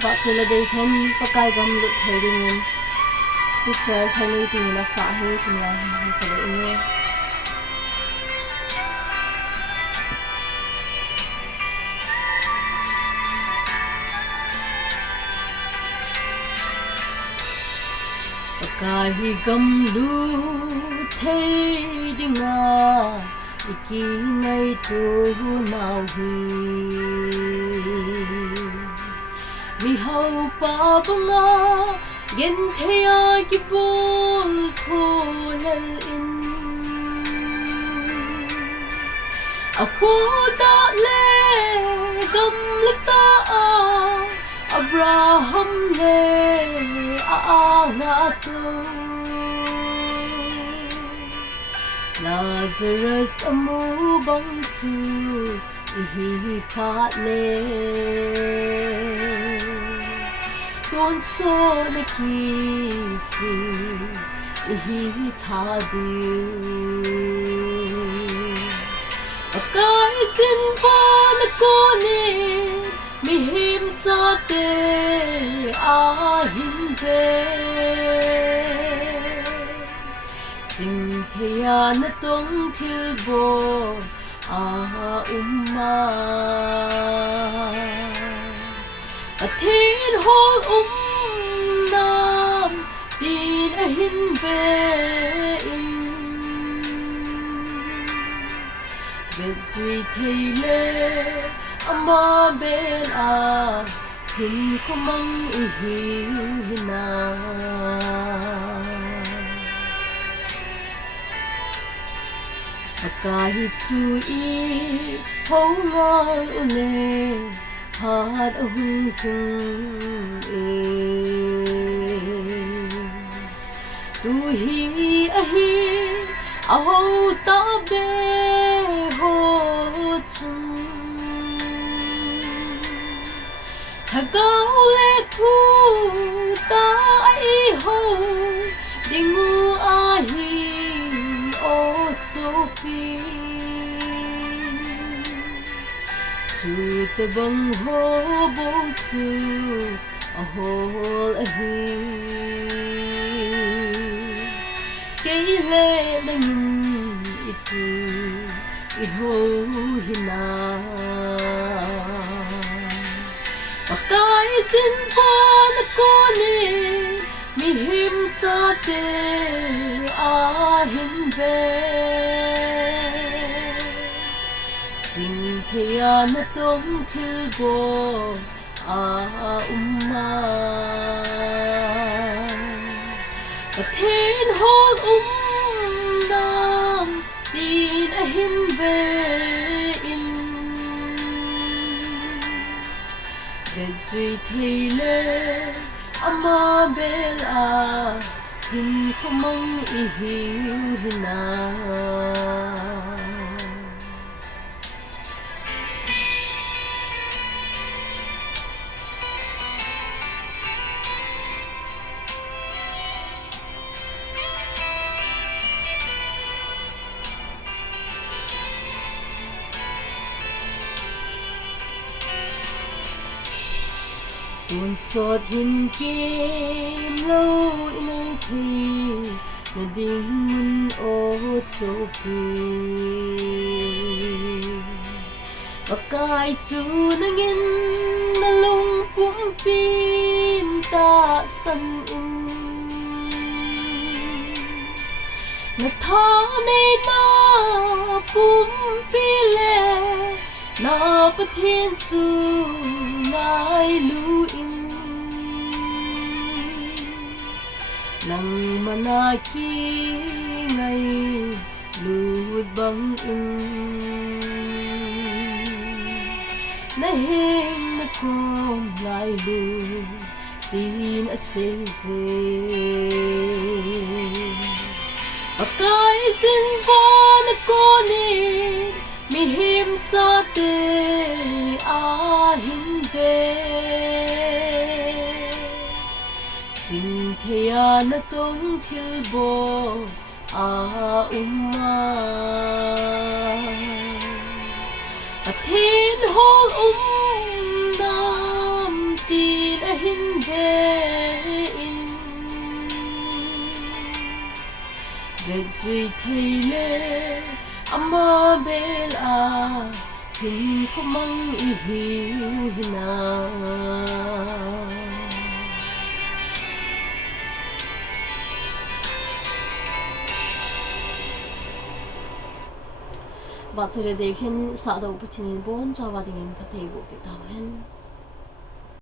Vaccination pakai gam lut thai ding sister thani ti na sa he ti na hi sa le pakai gam lut thai ding na iki ngai tu nau hi mi hau pa banga gen thea ki bol thonal in a khoda le gam lata Abraham le a na to Lazarus amu bang chu hi khat le Don so le ki si hi tha du Akai sin pa na ko ni mi him cha te a hin ve Jing thea na tong thil bo a umma a thiên hol nam tin a hin ve in Bet suy thei le ama ben a hin ko mang I hiu hina Akahi chui hou ngal ule hat a hung hung Tu hi a hi a hou ta be ho chung Thagau le thu ta I hou dingu a hi o sopi Chu te bang ho bo chu a hol a hi Kei le nangin itu I ho hina Pakai sin pa na ko ni mi him cha te a hin ve Jing thea na tong thil go a umma a thiên hol nam tin a hin ve in Get suy thei le ama bel a hin không mong I hiu hina Tuôn sọt hin kim lâu inay thi na ding mun o so pi Pakai chu nangin na lung pum pin ta san in Na tha nei na pum pi le na pa thiên chu ngai lu in Nang manaki ngai lut bang in Na heng na kom ngai lu tin a se se Pakai sin pa na ko ni mi him cha te a hin ve Jing thea na tong thil bo a umma a thiên hol nam tin a Vet suy thầy lê ama bel a hin kumang ihiw hina Và từ đây đến sa đầu bắt tin bon cho và đến bắt tay bộ bị tao hen